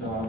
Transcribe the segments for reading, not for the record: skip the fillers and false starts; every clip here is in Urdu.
4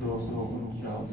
249।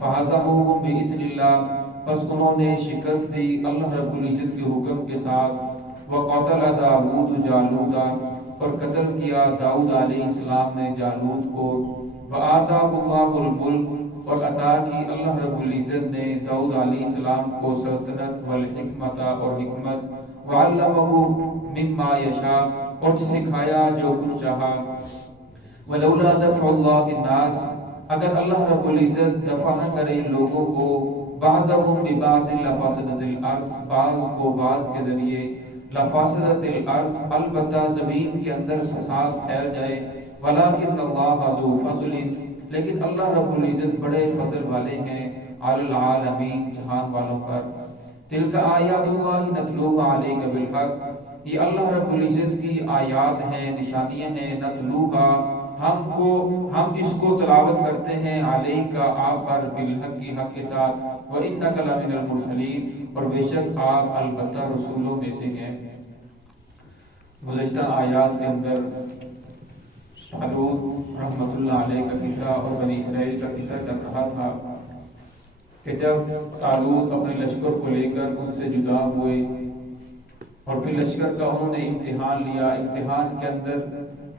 فہزموہم بإذن اللہ، پس انہوں نے شکست دی اللہ رب العزت کے حکم کے ساتھ، وقتل داؤد جالوت، اور قتل کیا داؤد علیہ السلام نے جالوت کو، وآتاہ اللہ الملک، اور عطا کی اللہ رب العزت نے داؤد علیہ السلام کو سلطنت والحکمت اور حکمت، وعلمہ مما یشاء، اور سکھایا جو کچھ چاہا، ولولا دفع اللہ الناس، اگر اللہ رب العزت دفع نہ کرے لوگوں کو، بعضهم ببعض لفسدت الارض، بعض کو بعض کے ذریعے، لفسدت الارض، البتہ زمین کے اندر فساد پھیل جائے، ولکن اللہ ذو فضل، لیکن اللہ رب العزت بڑے فضل والے ہیں، علی العالمین، جہان والوں پر، تلک آیات اللہ نتلوها علیک بالحق، یہ اللہ رب العزت کی آیات ہیں، نشانیاں ہیں، نتلوها، ہم اس کو تلاوت کرتے ہیں، علیک آپ پر، بالحق کی حق کے ساتھ، وَإِنَّكَ لَمِنَ الْمُرْسَلِينَ، اور بے شک آپ البتہ رسولوں میں سے ہیں۔ گزشتہ آیات کے اندر طالوت رحمۃ اللہ علیہ کا قصہ اور بنی اسرائیل کا قصہ چل رہا تھا کہ جب طالوت اپنے لشکر کو لے کر ان سے جدا ہوئے اور پھر لشکر کا انہوں نے امتحان لیا، امتحان کے اندر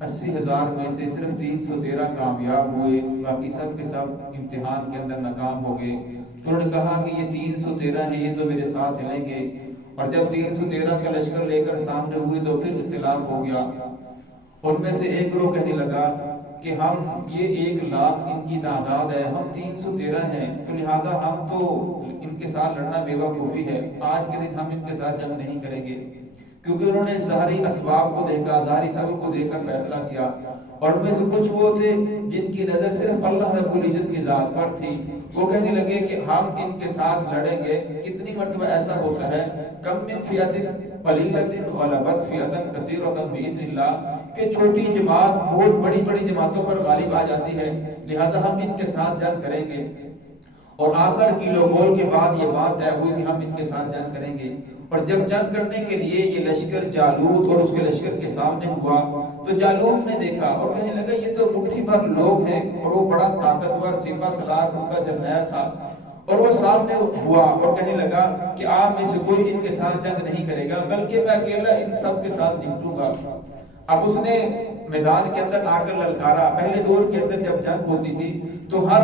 80,000 میں سے صرف 313 کامیاب ہوئے، باقی سب کے سب امتحان کے اندر ناکام ہو گئے، تو انہوں نے کہا کہ یہ 313 ہیں، یہ تو میرے ساتھ چلیں گے، اور جب 313 کا لشکر لے کر سامنے ہوئے تو پھر اختلاف ہو گیا، ان میں سے ایک گروہ کہنے لگا کہ ہم یہ 1,00,000 ان کی تعداد ہے، ہم 313 ہیں، تو لہذا ہم تو ان کے ساتھ لڑنا بے وقوفی ہے، آج کے دن ہم ان کے ساتھ جنگ نہیں کریں گے، کیونکہ انہوں نے ظاہری اسباب کو دیکھا، ظاہری سبب کو دیکھ کر فیصلہ کیا، اور ان میں سے کچھ وہ تھے جن کی نظر صرف اللہ رب العزت کی ذات پر تھی، وہ کہنے لگے کہ ہم ان کے ساتھ لڑیں گے۔ کتنی مرتبہ ایسا ہوتا ہے، کم من فئۃ قلیلۃ غلبت فئۃ کثیرۃ باذن اللہ، کہ چھوٹی جماعت بہت بڑی بڑی جماعتوں پر غالب آ جاتی ہے، لہذا ہم ان کے ساتھ جنگ کریں گے، اور آخر کی لوگول کے بعد یہ بات طے ہوئی کہ ہم ان کے ساتھ جنگ کریں گے، اور جب جنگ کرنے کے لیے یہ لشکر جالوت اور اس کے لشکر کے سامنے ہوا تو جالوت نے دیکھا اور کہنے لگا یہ تو مٹھی بھر لوگ ہیں، اور وہ بڑا طاقتور سپہ سالار ان کا جرنیل تھا، اور وہ سامنے ہوا اور کہنے لگا کہ آپ میں سے کوئی ان کے ساتھ جنگ نہیں کرے گا، بلکہ میں اکیلا ان سب کے ساتھ نپٹوں گا۔ اب اس نے میدان کے اندر آ کر للکارا۔ پہلے دور کے اندر جب جنگ ہوتی تھی تو ہر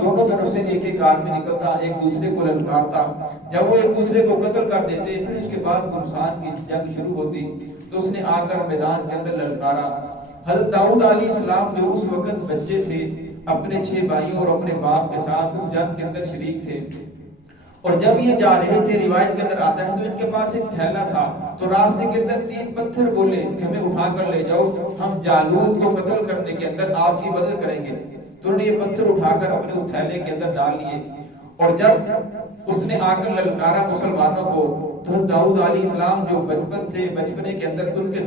دونوں طرف سے ایک ایک آدمی نکلتا، ایک دوسرے کو للکارتا، جب وہ ایک دوسرے کو قتل کر دیتے پھر اس کے بعد گھمسان کی جنگ شروع ہوتی، تو اس نے آ کر میدان کے اندر للکارا۔ حضرت داؤد علیہ السلام جو اس وقت بچے تھے، اپنے 6 بھائیوں اور اپنے باپ کے ساتھ اس جنگ کے اندر شریک تھے، اور جب یہ جا رہے تھے روایت کے اندر آتا ہے تو ان کے پاس ایک تھیلا تھا، تو راستے کے اندر 3 پتھر بولے کہ ہمیں اٹھا کر لے جاؤ، ہم جالوت کو قتل کرنے کے اندر آپ کی مدد کریں گے۔ تو انہوں نے یہ پتھر اٹھا کر اپنے اس تھیلے کے اندر ڈال لیے، اور جب اس نے آ کر للکارا مسلمانوں کو، تو داؤد علیہ السلام جو بچپن سے بچپنے کے اندر ان کے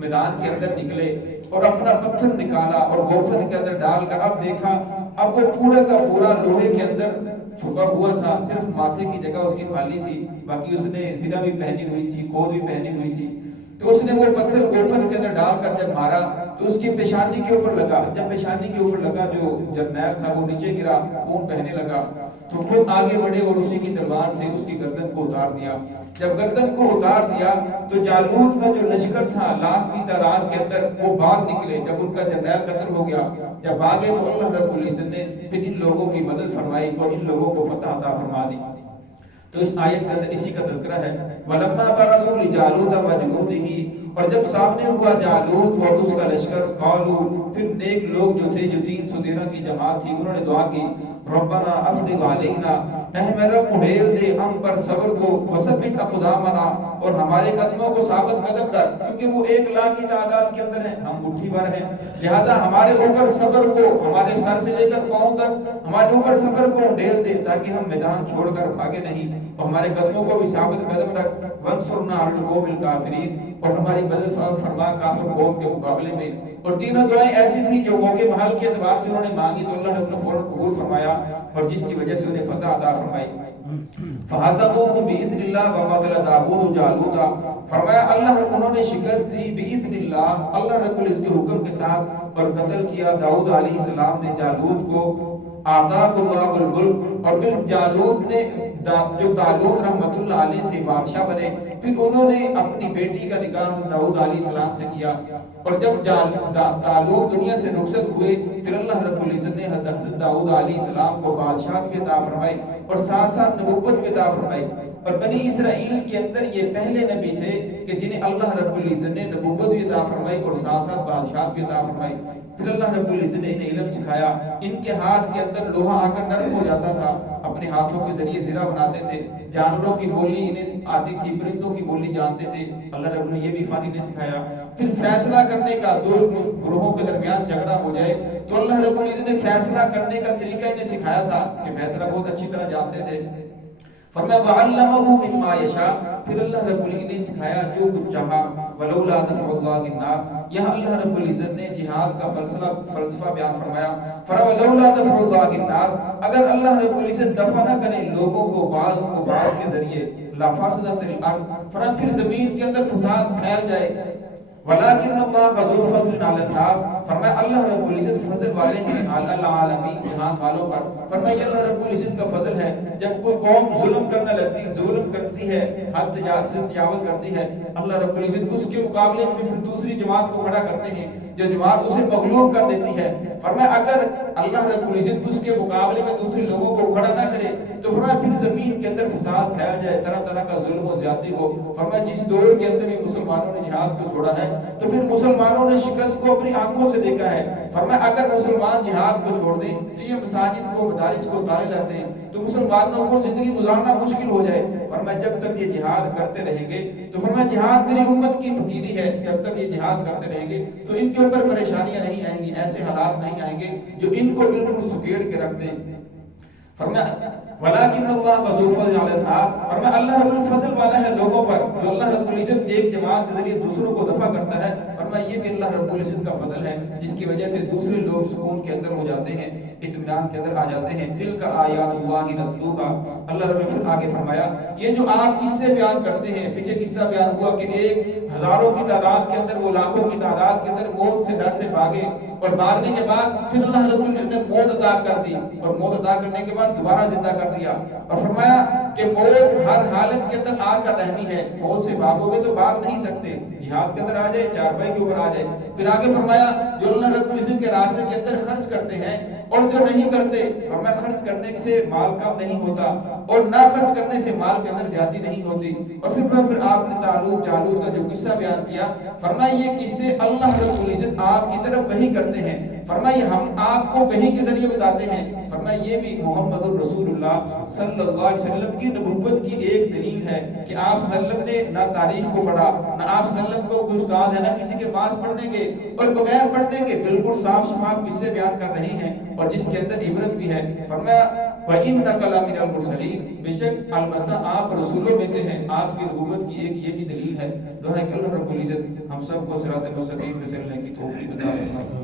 میدان کے اندر نکلے اور اپنا پتھر نکالا اور گوفن کے اندر ڈال کر اب دیکھا، اب وہ پورا کا پورا لوہے کے اندر چھپا ہوا تھا، صرف ماتھے کی جگہ اس کی خالی تھی، باقی اس نے زرہ بھی پہنی ہوئی تھی، کھود بھی پہنی ہوئی تھی۔ تو اس نے وہ پتھر گوفن کے اندر ڈال کر جب مارا تو اس کی پیشانی کے اوپر لگا، جب پیشانی کے اوپر لگا جو جرنیل تھا وہ نیچے گرا، خون بہنے لگا، تو خود آگے بڑھے اور اسی کی تلوار سے اس کی گردن کو اتار دیا۔ جب گردن کو اتار دیا تو جالوت کا جو لشکر تھا 1,00,000 کی تعداد کے اندر وہ بھاگ نکلے، جب ان کا جرنیل قتل ہو گیا، جب بھاگے تو اللہ رب العزت نے پھر ان لوگوں کی مدد فرمائی اور ان لوگوں کو فتح عطا فرما دی۔ تو اس آیت کے اندر اسی کا تذکرہ ہے، وَلَمَّا بَرَزُوا لِجَالُوتَ وَجُنُودِهِ، اور جب سامنے ہوا جالوت اور اس کا لشکر، قالوا، پھر نیک لوگ جو تھے جو 313 کی جماعت تھی انہوں نے دعا کی، ربنا افرغ علینا، اے میرے رب اڑیل دے ہم پر صبر کو، وثبت اقدامنا، اور ہمارے قدموں کو ثابت قدم رکھ، کیونکہ وہ 1,00,000 کی تعداد کے اندر ہیں، ہم مٹھی بھر ہیں، لہذا ہمارے اوپر صبر کو، ہمارے سر سے لے کر پاؤں تک ہمارے اوپر صبر کو اڑیل دے تاکہ ہم میدان چھوڑ کر بھاگے نہیں، اور ہمارے قدموں کو بھی ثابت قدم رکھ، وانصرنا علی القوم الکافرین، اور ہماری مدد فرما کافر قوم کے مقابلے میں۔ اور تینوں دعائیں ایسی تھی جو موقع محل کے اعتبار سے انہوں نے مانگی تو اللہ نے اپنا فوراً قبول فرمایا، اور جس کی وجہ سے انہیں فتح عطا فرمائی۔ فَحَزَمُوهُمْ بِإِذْنِ اللَّهِ وَقَتَلَ دَاوُودُ جَالُوتَ، فرمایا اللہ انہوں نے شکست دی بِإِذْنِ اللَّهِ، اللہ رب العزت کے حکم کے ساتھ، اور قتل کیا داؤد علیہ السلام نے جالوت کو، آتاہ اللہ الملک، اور پھر جالوت نے جو طالوت رحمت اللہ علیہ تھے بادشاہ بنے، پھر انہوں نے اپنی بیٹی کا نکاح داؤد علیہ السلام سے کیا، اور جب طالوت دنیا سے رخصت ہوئے پھر اللہ رب العزت نے حضرت داؤد علیہ السلام کو بادشاہت بھی عطا فرمائی اور ساتھ ساتھ نبوت بھی عطا فرمائی۔ اور بنی اسرائیل کے اندر یہ پہلے نبی تھے کہ جنہیں اللہ رب العزت نے نبوت بھی عطا فرمائی اور ساتھ ساتھ بادشاہت بھی عطا فرمائی۔ پھر اللہ رب العزت نے انہیں علم سکھایا، ان کے ہاتھ کے اندر لوہا آ کر نرم ہو جاتا تھا، اپنے ہاتھوں کے ذریعے زرہ بناتے تھے، جانوروں کی بولی انہیں آتی تھی، پرندوں کی بولی جانتے تھے، اللہ رب نے یہ بھی فانی نے سکھایا۔ پھر فیصلہ کرنے کا، دو گروہوں کے درمیان جھگڑا ہو جائے تو اللہ رب العزت نے فیصلہ کرنے کا طریقہ انہیں سکھایا تھا کہ فیصلہ بہت اچھی طرح جانتے تھے۔ فرمایا وَعَلَّمَهُ مِمَّا يَشَاءُ، پھر اللہ رب العزت نے سکھایا جو کچھ چاہا۔ وَلَوْلَا دَفْعُ اللَّهِ النَّاسَ، یہاں اللہ رب العزت نے جہاد کا فلسفہ بیان فرمایا۔ وَلَوْلَا دَفْعُ اللَّهِ النَّاسَ، اگر اللہ رب العزت دفع نہ کرے لوگوں کو بعض کے ذریعے، لَفَسَدَتِ الْأَرْضُ، پھر زمین کے اندر فساد پھیل جائے۔ وَلَكِنَّ اللَّهَ ذُو فَضْلٍ عَلَى النَّاسِ، فرمایا اللہ رب العزت فضل والے ہیں علی العالمین، جہان والوں پر۔ فرمایا اللہ رب العزت کا فضل ہے، جب کوئی قوم ظلم کرتی ہے، حد تجاوز کرتی ہے، اللہ رب العزت اس کے مقابلے میں پھر دوسری جماعت کو کھڑا کرتے ہیں جو جماعت اسے مغلوب کر دیتی ہے۔ فرمایا اگر اللہ رب العزت اس کے مقابلے میں دوسرے لوگوں کو کھڑا نہ کرے تو فرمایا پھر زمین کے اندر فساد پھیل جائے، طرح طرح کا ظلم و زیادتی ہو۔ فرمایا جس دور کے اندر بھی مسلمانوں نے جہاد کو چھوڑا ہے تو پھر مسلمانوں نے شکست کو اپنی آنکھوں سے دیکھا ہے۔ فرمایا اگر مسلمان جہاد کو چھوڑ دیں تو یہ مساجد کو، مدارس کو تالے لگ دیں تو مسلمانوں کو زندگی گزارنا مشکل ہو جائے۔ فرمایا جب تک یہ جہاد کرتے رہیں گے تو فرمایا جہاد میری امت کی فقیری ہے، جب تک یہ جہاد کرتے رہیں گے تو ان کے اوپر پریشانیاں نہیں آئیں گی، ایسے حالات نہیں آئیں گے جو ان کو بالکل سکیڑ کے رکھ دیں۔ فرمایا وَلَكِنَّ اللَّهَ ذُو فَضْلٍ عَلَى النَّاسِ، فرمایا اللہ رب الفضل والا ہے لوگوں پر، جو اللہ رب العزت ایک جماعت کے ذریعے دوسروں کو دفع کرتا ہے۔ فرمایا یہ بھی اللہ رب العزت کا فضل ہے جس کی وجہ سے دوسرے لوگ سکون کے اندر ہو جاتے ہیں، اطمینان کے اندر آ جاتے ہیں۔ تِلْكَ آیَاتُ اللَّهِ نَتْلُوهَا، اللہ رب العزت آگے فرمایا یہ جو آپ قصے بیان کرتے ہیں، پیچھے قصہ بیان ہوا کہ ایک ہزاروں کی تعداد کے اندر، وہ لاکھوں کی تعداد کے اندر موت سے ڈر سے بھاگے، اور بھاگنے کے بعد پھر اللہ رب العزت نے موت عطا کر دی، اور موت عطا کرنے کے بعد دوبارہ زندہ کر دیا، اور فرمایا کہ موت ہر حالت کے اندر آ کر رہنی ہے، موت سے بھاگو گے تو بھاگ نہیں سکتے، جہاد کے اندر آ جائے، چارپائی کے اوپر آ جائے۔ پھر آگے فرمایا جو اللہ رب العزت کے راستے کے اندر خرچ کرتے ہیں اور جو نہیں کرتے، فرمایا خرچ کرنے سے مال کم نہیں ہوتا اور نہ خرچ کرنے سے مال کے اندر زیادتی نہیں ہوتی۔ اور پھر آپ نے طالوت جالوت کا جو قصہ بیان کیا، فرمایا یہ قصے اللہ رب العزت آپ کی طرف وحی کرتے ہیں، فرمایا ہم آپ کو وحی کے ذریعے بتاتے ہیں۔ فرمایا یہ بھی محمد الرسول اللہ صلی اللہ علیہ وسلم کی نبوت کی ایک دلیل ہے کہ آپ صلی اللہ علیہ وسلم نے نہ تاریخ کو پڑھا، نہ آپ صلی اللہ علیہ وسلم کو کوئی استاد ہے، نہ کسی کے پاس پڑھنے کے، اور بغیر پڑھنے کے بالکل صاف شفاف قصے بیان کر رہے ہیں اور جس کے اندر عبرت بھی ہے۔ فرمایا وَإِنَّكَ لَمِنَ الْمُرْسَلِينَ، بے شک البتہ آپ رسولوں میں سے ہیں، آپ کی نبوت کی ایک یہ بھی دلیل ہے۔ دعا ہے کہ اللہ رب العزت ہم سب کو صراط مستقیم پہ چلنے کی توفیق عطا فرمائے۔